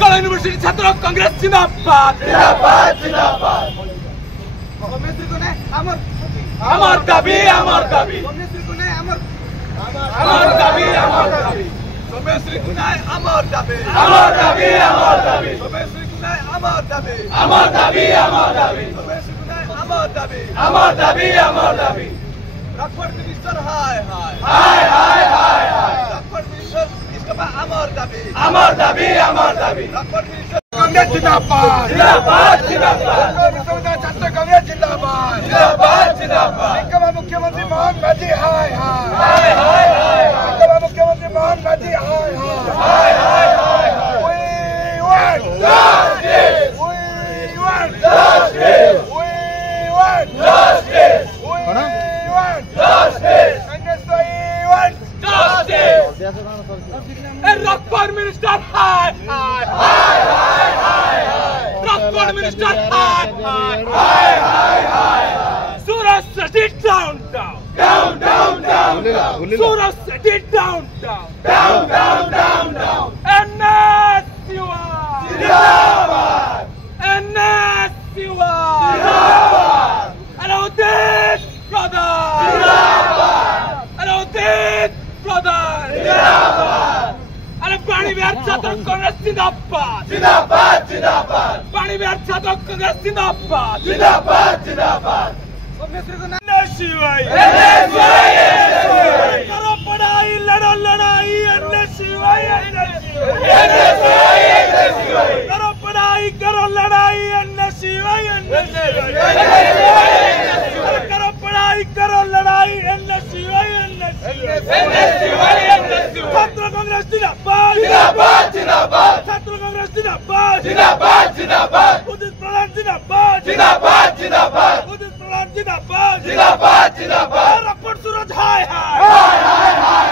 कला यूनिवर्सिटी छात्र कांग्रेस जिंदाबाद जिंदाबाद जिंदाबाद আমার দাবি আমার দাবি আমার দাবি আমার দাবি সোমেশ্রী কুনাই আমার দাবি আমার দাবি আমার দাবি সোমেশ্রী কুনাই আমার দাবি আমার দাবি আমার দাবি সোমেশ্রী কুনাই আমার দাবি আমার দাবি আমার দাবি রাখবার মিনিস্টার হায় হায় হায় হায় হায় হায় রাখবার মিনিস্টার ইস্তফা আমার দাবি আমার দাবি আমার দাবি রাখবার মিনিস্টার कांग्रेस जिंदाबाद जिंदाबाद जिंदाबाद छात्र कांग्रेस जिंदाबाद जिंदाबाद जिंदाबाद निकमा मुख्यमंत्री मोहन भाटी हाय हाय हाय हाय हाय निकमा मुख्यमंत्री मोहन भाटी हाय हाय हाय हाय हाय we want justice we want justice we want justice we want justice Congress we want justice Rakhwar minister हाय हाय हाय हाय रखवार मिनिस्टर हाय हाय हाय हाय Suraj city down down down down down Suraj city down down down down down down NSUI जिंदाबाद NSUI जिंदाबाद अलाउद्दीन ब्रदर जिंदाबाद अलाउद्दीन ब्रदर जिंदाबाद अरे पानी बिहार छात्र कांग्रेस जिंदाबाद जिंदाबाद जिंदाबाद पानी बिहार छात्र कांग्रेस जिंदाबाद जिंदाबाद जिंदाबाद एनएसयूआई एनएसयूआई करो पढ़ाई लड़ो लड़ाई एनएसयूआई एनएसयूआई एनएसयूआई करो पढ़ाई करो लड़ाई एनएसयूआई एनएसयूआई करो पढ़ाई करो लड़ाई एनएसयूआई एनएसयूआई छात्र कांग्रेस जिंदाबाद जिंदाबाद जिंदाबाद छात्र कांग्रेस जिंदाबाद जिंदाबाद जिंदाबाद उदित प्रधान जिंदाबाद जिंदाबाद जिंदाबाद उदित प्रधान जिंदाबाद जिंदाबाद जिंदाबाद रखवार सूरज हाय हाय हाय हाय हाय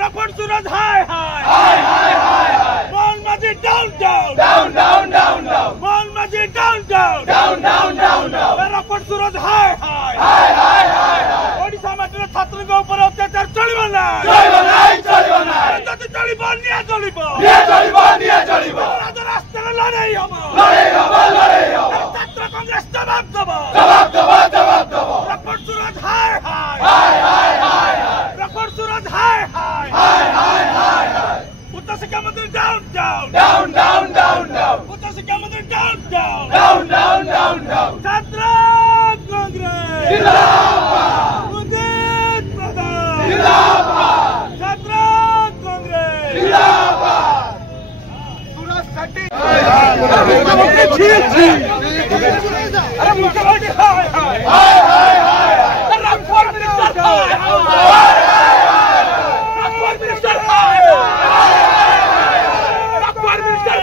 रखवार सूरज हाय हाय हाय हाय हाय Mohan Majhi down down down down down down Mohan Majhi down down down down down down Rakhwar Suraj हाय हाय हाय हाय हाय ओडिशा मात्र छात्र के ऊपर अत्याचार चलिबो ना चलिबो ना যদি চলিব নিয়ে চলিব নিয়ে চলিব নিয়ে চলিব রাস্তায় লড়াই হবে লড়াই হবে লড়াই হবে ছাত্র কংগ্রেস জবাব দেব জবাব দেব জবাব দেব রকর সুরজ হায় হায় হায় হায় হায় রকর সুরজ হায় হায় হায় হায় হায় উচ্চ শিক্ষা মন্ত্রী down down down down down down উচ্চ শিক্ষা মন্ত্রী down down down down down down ছাত্র কংগ্রেস জিন্দাবাদ উদিত প্রধান জিন্দাবাদ ছাত্র जिंदाबाद सूरज सिटी अरे मुख्यमंत्री हाय हाय हाय हाय हाय रखवार मिनिस्टर हाय हाय रखवार मिनिस्टर हाय रखवार मिनिस्टर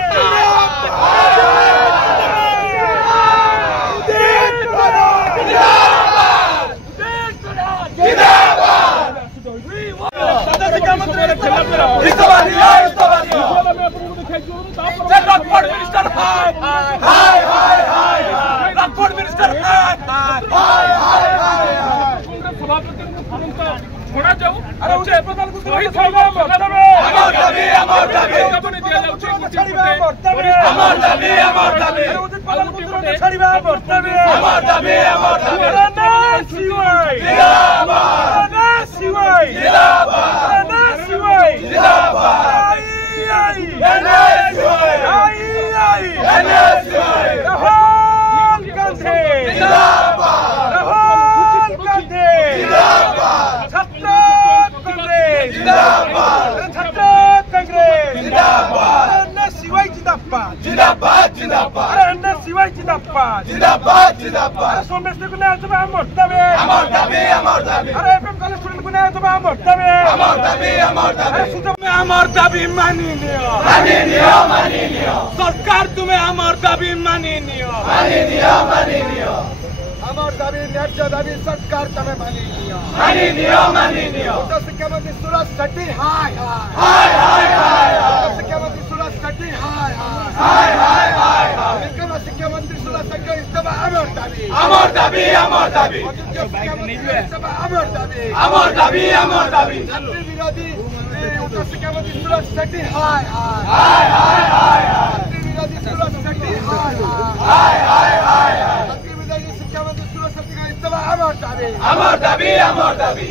रखवार मिनिस्टर हाय हाय हाय हाय रखवार मिनिस्टर हाय हाय हाय हाय कांग्रेस सभापति तुरंत छोड़ा जाऊ अरे उसे प्रधान को वही छोड़ो अमर दाबी अमर दाबी अमर दाबी दिया जाउछे अमर दाबी अमर दाबी उदित प्रधान को तुरंत छाड़िबा अमर दाबी अमर दाबी अमर दाबी एनएसयूआई जिंदाबाद एनएसयूआई जिंदाबाद एनएसयूआई जिंदाबाद राहुल गांधी जिंदाबाद राहुल गांधी जिंदाबाद छात्र कांग्रेस जिंदाबाद छात्र कांग्रेस जिंदाबाद एनएसयूआई जिंदाबाद जिंदाबाद जिंदाबाद एनएसयूआई जिंदाबाद जिंदाबाद जिंदाबाद सोमेश्वरी को नया जब अमर दाबी अमर दाबी अमर दाबी अरे एफएम कॉलेज स्टूडेंट को नया जब अमर दाबी अमर दाबी अमर दाबी तुम्हें अमर दाबी मानी नियो सरकार तुम्हें अमर दाबी मानी नियो अमर दाबी न्याय दाबी सरकार तुम्हें मानी नियो उच्च शिक्षा मंत्री सूरज सिटी हाय हाय हाय हाय उच्च शिक्षा मंत्री सूरज सिटी हाय हाय हाय हाय निकमा शिक्षा मंत्री सूरज सिटी इस्तफा अमर दाबी अमर दाबी अमर दाबी इस्तफा अमर दाबी अमर दाबी अमर दाबी छात्र विरोधी उच्च शिक्षा मंत्री सूरज सिटी हाय हाय हाय हाय हाय আমার দাবি